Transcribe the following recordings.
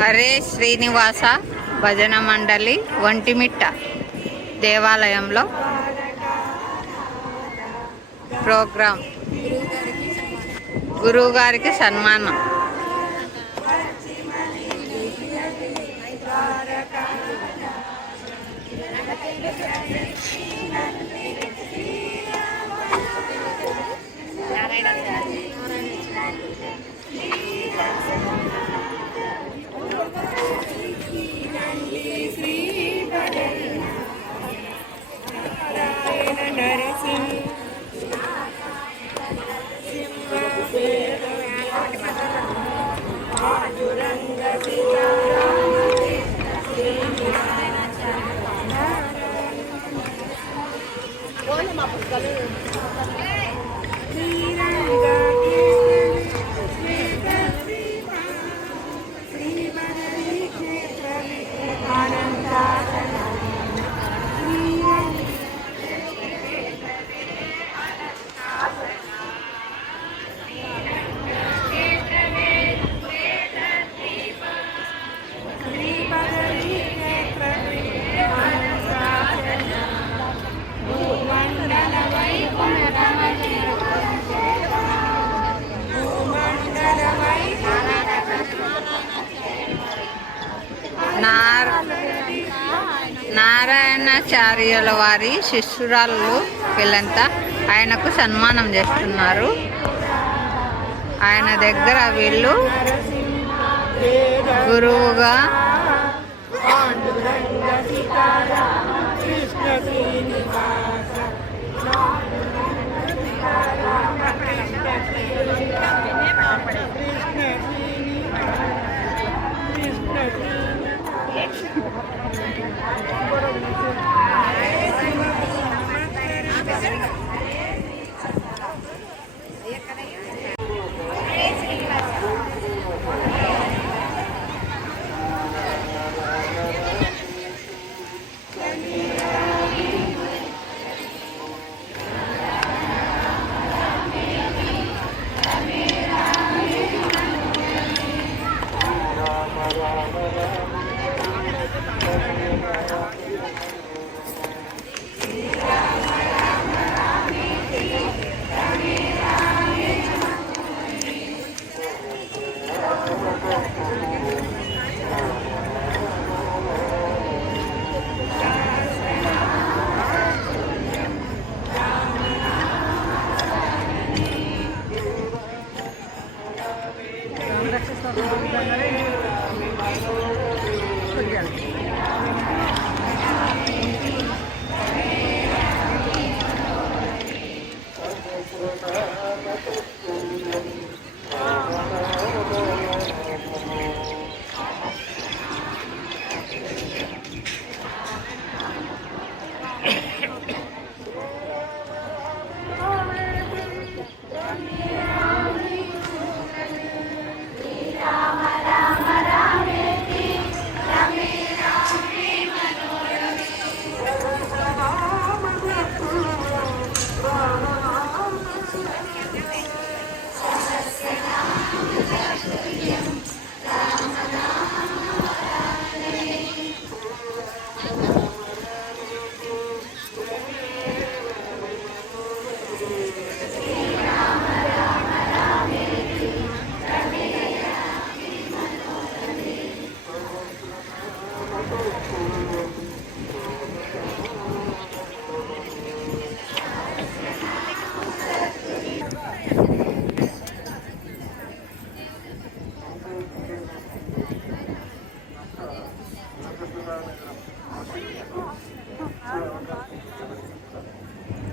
హరే శ్రీనివాస భజన మండలి ఒంటిమిట్ట దేవాలయంలో ప్రోగ్రాం, గురువుగారికి సన్మానం. నారాయణాచార్యుల వారి శిష్యురాళ్ళు వీళ్ళంతా ఆయనకు సన్మానం చేస్తున్నారు. ఆయన దగ్గర వీళ్ళు గురువుగా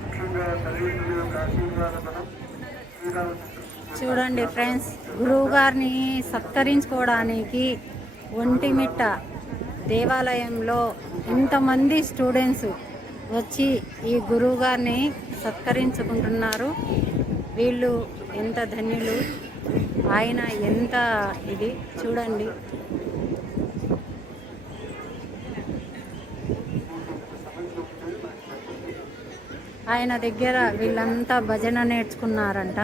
ముఖ్యంగా తల్లిదండ్రుల యొక్క ఆశీర్వాద బలం శ్రీరామచంద్ర చూడండి ఫ్రెండ్స్, గురువు గారిని సత్కరించుకోవడానికి ఒంటిమిట్ట దేవాలయంలో ఇంతమంది స్టూడెంట్స్ వచ్చి ఈ గురువు గారిని సత్కరించుకుంటున్నారు. వీళ్ళు ఎంత ధన్యులు, ఆయన ఎంత ఇది చూడండి. ఆయన దగ్గర వీళ్ళంతా భజన నేర్చుకున్నారంట.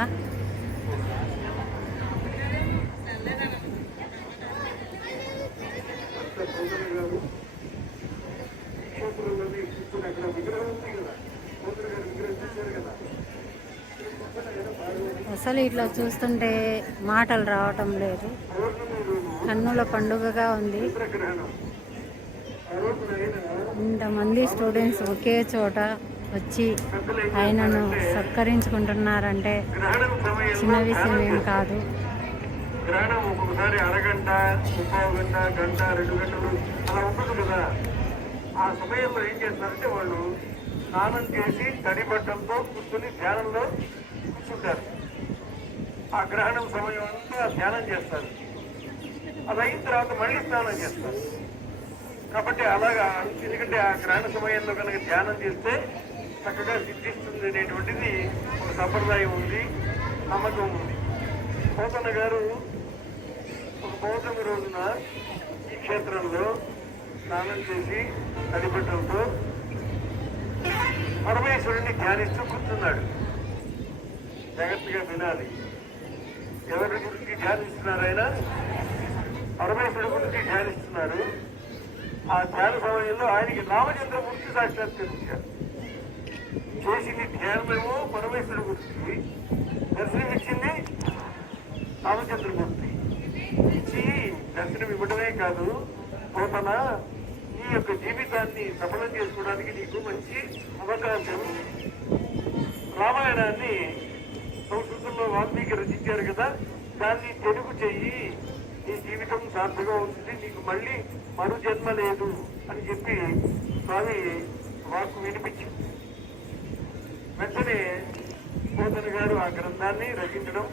అసలు ఇట్లా చూస్తుంటే మాటలు రావటం లేదు. కన్నుల పండుగగా ఉంది. ఇంతమంది స్టూడెంట్స్ ఒకే చోట వచ్చి ఆయనను సత్కరించుకుంటున్నారంటే చిన్న విషయం ఏం కాదు. గ్రహణం ఒక్కొక్కసారి అరగంట, 30 గంట, గంట, 2 గంటలు అలా ఉంటుంది కదా. ఆ సమయంలో ఏం చేస్తారంటే వాళ్ళు స్నానం చేసి తడి బట్టలతో కూర్చొని ధ్యానంలో కూర్చుంటారు. ఆ గ్రహణం సమయం అంతా ధ్యానం చేస్తారు. అది అయిన తర్వాత మళ్ళీ స్నానం చేస్తారు. కాబట్టి అలాగా, ఎందుకంటే ఆ గ్రహణ సమయంలో కనుక ధ్యానం చేస్తే చక్కగా సిద్ధిస్తుంది అనేటువంటిది ఒక సంప్రదాయం ఉంది, నమ్మకం ఉంది. పోతన్న గారు ఒక పౌర్ణమి రోజున ఈ క్షేత్రంలో స్నానం చేసి తడిబట్టలతో పరమేశ్వరుడిని ధ్యానిస్తూ కూర్చున్నాడు. జాగ్రత్తగా వినాలి. ఎవరి గురించి ధ్యానిస్తున్నారు? ఆయన పరమేశ్వరుడి గురించి ధ్యానిస్తున్నారు. ఆ ధ్యాన సమయంలో ఆయనకి రామచంద్రమూర్తి సాక్షాత్కరించారు. చేసింది ధ్యానమేమో పరమేశ్వరుడి గురించి, దర్శనమిచ్చింది రామచంద్రమూర్తి. ఇచ్చి దర్శనం ఇవ్వడమే కాదు, పోతన నీ యొక్క జీవితాన్ని సఫలం చేసుకోవడానికి నీకు మంచి అవకాశం. రామాయణాన్ని సంస్కృతంలో వాల్మీకి రచించారు కదా, దాన్ని తెలుగు చెయ్యి, నీ జీవితం సార్థకం అవుతుంది, నీకు మళ్ళీ మరు జన్మ లేదు అని చెప్పి స్వామి వాక్కు వినిపించింది. వెంటనే పోతన గారు ఆ గ్రంథాన్ని రచించడం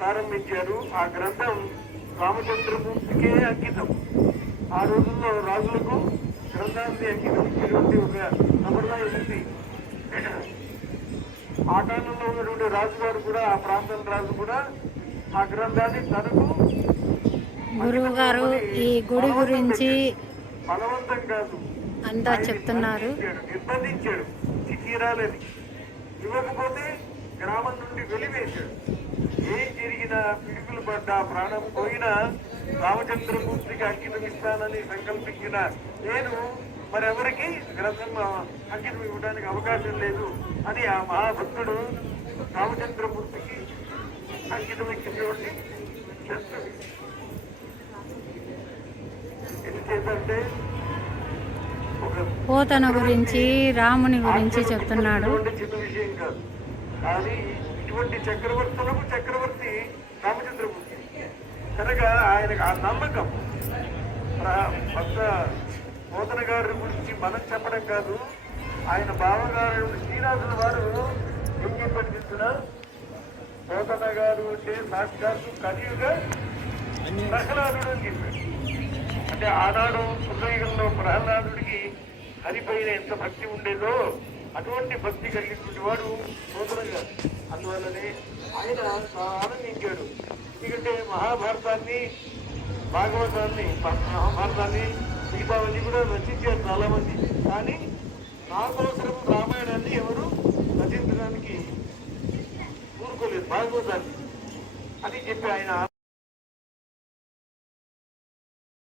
ప్రారంభించారు. ఆ గ్రంథం రామచంద్రమూర్తికే అంకితం. ఆ రోజుల్లో రాజులకు గ్రంథాన్ని అంకితం ఇచ్చేటువంటి ఒక సంప్రదాయం ఉంది. ఆ కాలంలో ఉన్నటువంటి రాజుగారు కూడా, ఆ ప్రాంతం రాజు కూడా ఆ గ్రంథాన్ని తనకు గురువు గారు ఈ గుడి గురించి బలవంతం కాదు అంతా చెప్తున్నారు. నిర్బంధించాడు. చిచీరాలని ఇవ్వకపోతే గ్రామం నుండి వెలివేశాడు. ఏం జరిగినా, పిడుగులు పడ్డా, ప్రాణం పోయినా రామచంద్రమూర్తికి అంకితం ఇస్తానని సంకల్పించిన నేను మరెవరికి గ్రంథం అంకితం ఇవ్వడానికి అవకాశం లేదు అని ఆ మహాభక్తుడు రామచంద్రమూర్తికి అంకితం ఇచ్చినటువంటి చేస్తుంది. ఎందుచేతంటే పోతన గురించి, రాముని గురించి చెప్తున్నాడు. చిన్న విషయం కాదు. కానీ ఇటువంటి చక్రవర్తులకు చక్రవర్తి రామచంద్రమూర్తి కనుక ఆయనకు ఆ నమ్మకం. భక్త పోతన గారి గురించి మనం చెప్పడం కాదు, ఆయన బావగారు శ్రీనాథుల వారు ఏం చెప్పని చెప్తున్న పోతన గారు వచ్చే సాక్షాత్తు కలియుగా ప్రహ్లాదుడు అని చెప్పాడు. అంటే ఆనాడు కృతయుగంలో ప్రహ్లాదుడికి హరిపైన ఎంత భక్తి ఉండేదో అటువంటి భక్తి కలిగినటువంటి వాడు పోతన గారు. అందువల్లనే ఆయన ఆనందించాడు. ఎందుకంటే మహాభారతాన్ని, భాగవతాన్ని, మహాభారతాన్ని, మిగతావన్నీ కూడా రచించారు చాలా మంది. కానీ నా కోసం రామాయణాన్ని ఎవరు రచించడానికి ఊరుకోలేదు, భాగవతాన్ని అని చెప్పి ఆయన